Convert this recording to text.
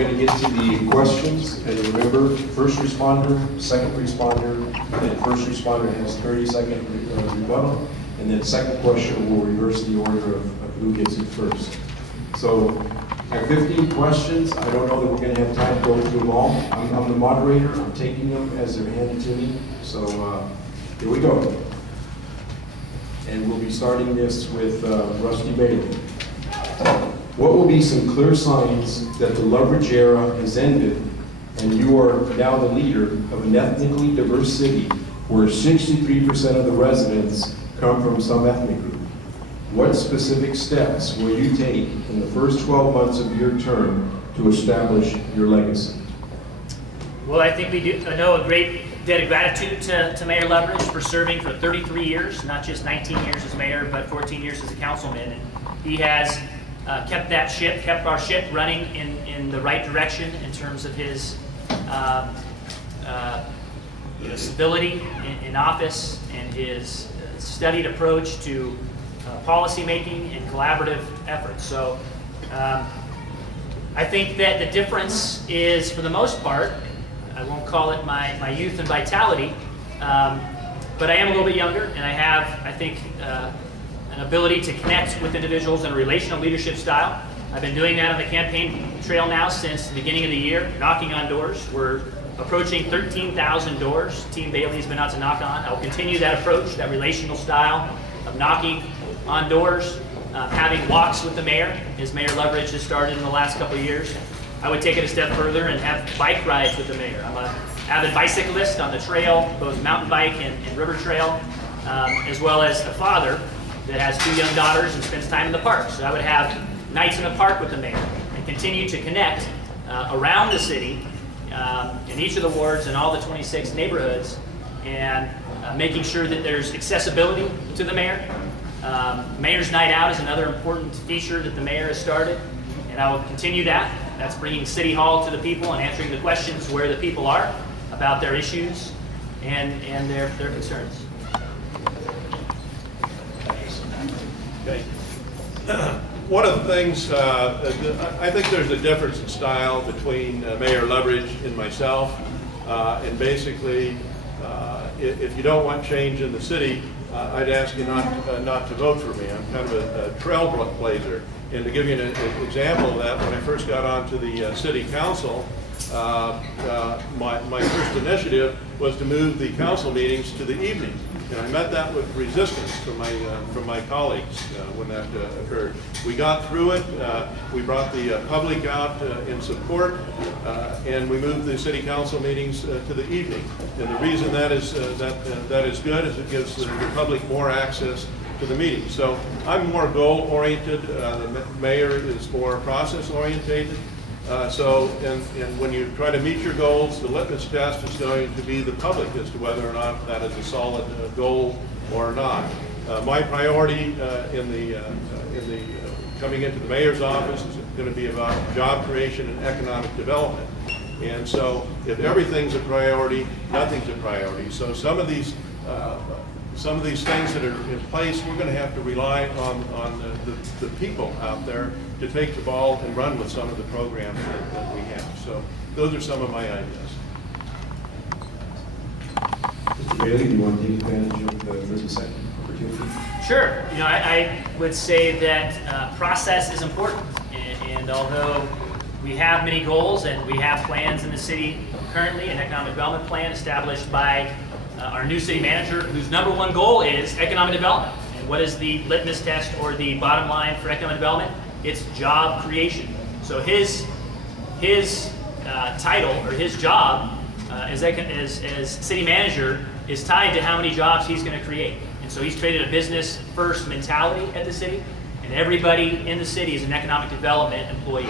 going to get to the questions, and remember, first responder, second responder, and first responder has 30-second rebuttal, and then second question will reverse the order of who gets it first. So, I have 15 questions. I don't know that we're going to have time to go through them all. I'm the moderator. I'm taking them as they're handed to me. So, here we go. And we'll be starting this with Rusty Bailey. What will be some clear signs that the Loveridge era has ended and you are now the leader of an ethnically diverse city where 63% of the residents come from some ethnic group? What specific steps will you take in the first 12 months of your term to establish your legacy? Well, I think we do know a great debt of gratitude to Mayor Loveridge for serving for 33 years, not just 19 years as mayor, but 14 years as a councilman. And he has kept our ship running in the right direction in terms of his stability in office and his studied approach to policy making and collaborative efforts. So I think that the difference is, for the most part, I won't call it my youth and vitality, but I am a little bit younger, and I have, I think, an ability to connect with individuals in a relational leadership style. I've been doing that on the campaign trail now since the beginning of the year, knocking on doors. We're approaching 13,000 doors Team Bailey's been out to knock on. I will continue that approach, that relational style of knocking on doors, having walks with the mayor, as Mayor Loveridge has started in the last couple of years. I would take it a step further and have bike rides with the mayor. I'm an avid bicyclist on the trail, both mountain bike and river trail, as well as a father that has 2 young daughters and spends time in the park. So I would have nights in the park with the mayor and continue to connect around the city in each of the wards and all the 26 neighborhoods, and making sure that there's accessibility to the mayor. Mayor's Night Out is another important feature that the mayor has started, and I will continue that. That's bringing City Hall to the people and answering the questions where the people are about their issues and their concerns. Okay. One of the things, I think there's a difference in style between Mayor Loveridge and myself, and basically, if you don't want change in the city, I'd ask you not to vote for me. I'm kind of a trailblazer. And to give you an example of that, when I first got onto the city council, my first initiative was to move the council meetings to the evening. And I met that with resistance from my colleagues when that occurred. We got through it. We brought the public out in support, and we moved the city council meetings to the evening. And the reason that is good is it gives the public more access to the meeting. So I'm more goal-oriented. The mayor is more process-orientated. And when you try to meet your goals, the litmus test is going to be the public as to whether or not that is a solid goal or not. My priority in the coming into the mayor's office is going to be about job creation and economic development. And so, if everything's a priority, nothing's a priority. So some of these things that are in place, we're going to have to rely on the people out there to take the ball and run with some of the programs that we have. So those are some of my ideas. Mr. Bailey, do you want to take advantage of the 30-second opportunity? Sure. I would say that process is important, and although we have many goals and we have plans in the city currently, an economic development plan established by our new city manager, whose #1 goal is economic development. And what is the litmus test or the bottom line for economic development? It's job creation. So his title or his job as city manager is tied to how many jobs he's going to create. And so he's created a business first mentality at the city, and everybody in the city is an economic development employee.